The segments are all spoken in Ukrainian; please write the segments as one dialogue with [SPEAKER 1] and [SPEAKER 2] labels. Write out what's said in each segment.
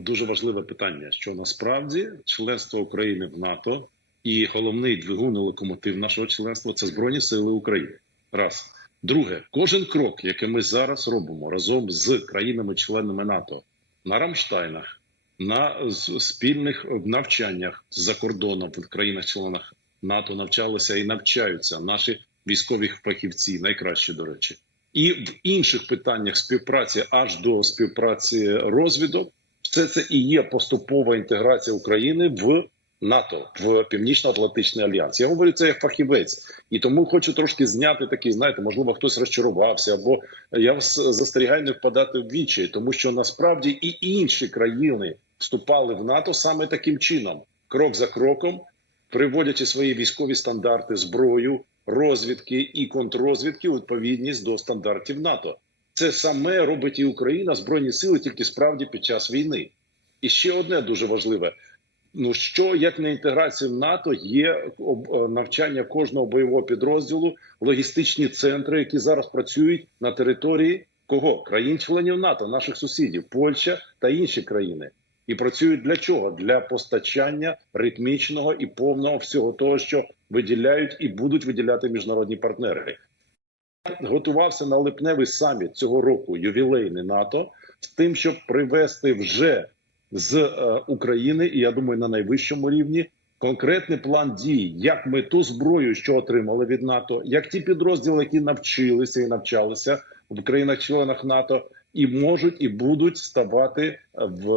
[SPEAKER 1] дуже важливе питання, що насправді членство України в НАТО і головний двигун і локомотив нашого членства це Збройні Сили України. Раз. Друге, кожен крок, який ми зараз робимо разом з країнами-членами НАТО на Рамштайнах, на спільних навчаннях за кордоном в країнах-членах НАТО навчалися і навчаються наші військові фахівці, найкращі, до речі, і в інших питаннях співпраці аж до співпраці розвідок, все це і є поступова інтеграція України в НАТО, в Північно-Атлантичний альянс. Я говорю це як фахівець, і тому хочу трошки зняти такий, знаєте, можливо, хтось розчарувався, або я вас застерігаю не впадати в вічі, тому що насправді і інші країни вступали в НАТО саме таким чином, крок за кроком, приводячи свої військові стандарти, зброю, розвідки і контррозвідки у відповідність до стандартів НАТО. Це саме робить і Україна збройні сили тільки справді під час війни. І ще одне дуже важливе: ну що як на інтеграцію в НАТО є е, навчання кожного бойового підрозділу, логістичні центри, які зараз працюють на території кого країн-членів НАТО, наших сусідів, Польща та інші країни. І працюють для чого? Для постачання ритмічного і повного всього того, що виділяють і будуть виділяти міжнародні партнери. Готувався на липневий саміт цього року, ювілейний НАТО, з тим, щоб привести вже з е, України, і я думаю, на найвищому рівні конкретний план дій, як ми ту зброю, що отримали від НАТО, як ті підрозділи, які навчилися і навчалися в країнах-членах НАТО, і можуть і будуть ставати в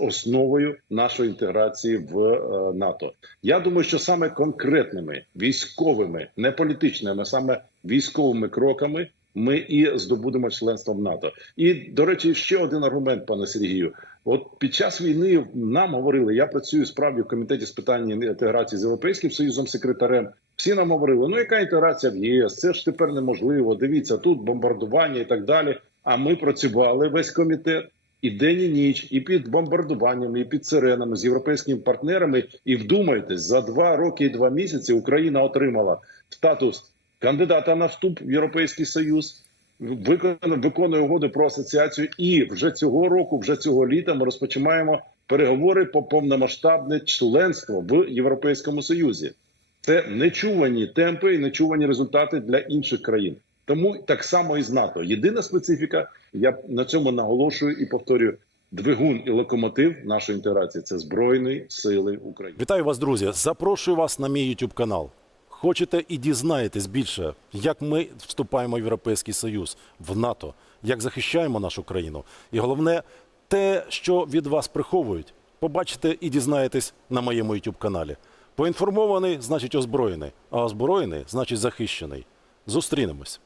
[SPEAKER 1] основою нашої інтеграції в е, НАТО. Я думаю, що саме конкретними військовими, не політичними, а саме військовими кроками. Ми і здобудемо членство в НАТО. І до речі, ще один аргумент, пане Сергію. От під час війни нам говорили, я працюю справді в комітеті з питань інтеграції з Європейським Союзом секретарем. Всі нам говорили, ну яка інтеграція в ЄС? Це ж тепер неможливо. Дивіться, тут бомбардування і так далі. А ми працювали весь комітет і день, і ніч, і під бомбардуваннями, і під сиренами з європейськими партнерами. І вдумайтесь, за два роки і два місяці Україна отримала статус кандидата на вступ в Європейський Союз. Виконує, угоди про асоціацію, і вже цього року, вже цього літа, ми розпочинаємо переговори по повномасштабне членство в Європейському Союзі. Це нечувані темпи і нечувані результати для інших країн. Тому так само і з НАТО. Єдина специфіка, я на цьому наголошую і повторюю: двигун і локомотив нашої інтеграції це збройні сили України.
[SPEAKER 2] Вітаю вас, друзі! Запрошую вас на мій YouTube канал. Хочете і дізнаєтесь більше, як ми вступаємо в Європейський Союз, в НАТО, як захищаємо нашу країну. І головне, те, що від вас приховують, побачите і дізнаєтесь на моєму YouTube каналі. Поінформований значить озброєний, а озброєний значить захищений. Зустрінемось.